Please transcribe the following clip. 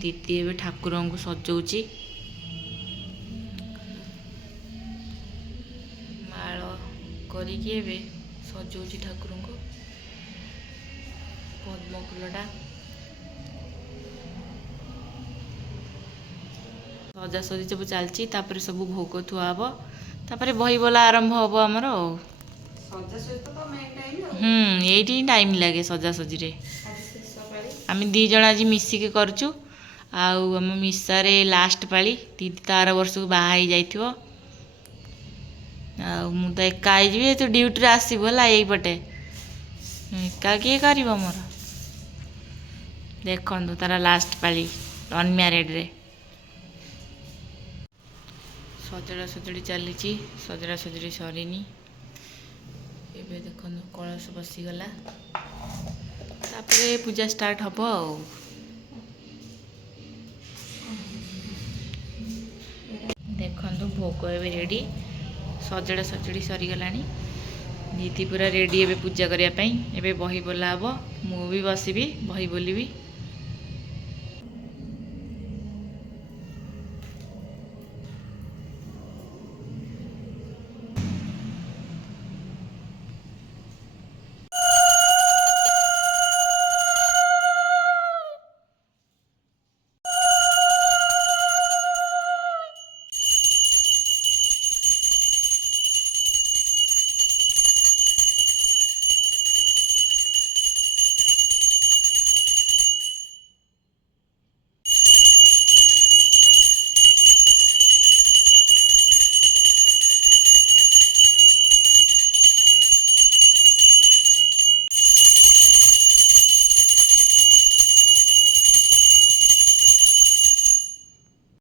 दीदी ए ठाकुर को सजाऊँगी माल करिकी ए सजाऊँगी ठाकुर को पद्म फूलटा सजासजी सब चलती सब भोग थुआ हम तापर बही बोला आरंभ हम आमर यही टाइम लगे सजासजी आम दीज आज मिसिक करचु आम मिसारे लास्ट पाली दीदी तो आर वर्ष को बाहा जा मु तो एका आई तो ड्यूटी आसबू है यही पटे एका किए कर मोर देखु तार लास्ट पाली अनम्यारिड रे सजड़ा सजड़ी चली सजड़ा सजड़ी सरीनी एबे देखो कलश बसीगला तापरे पूजा स्टार्ट हम देखु भोग ए रेडी सजड़ा सजड़ी सरीगला दीदी पूरा रेडी ए पूजा करने बही बोला हम मु भी बसबी बही बोलबी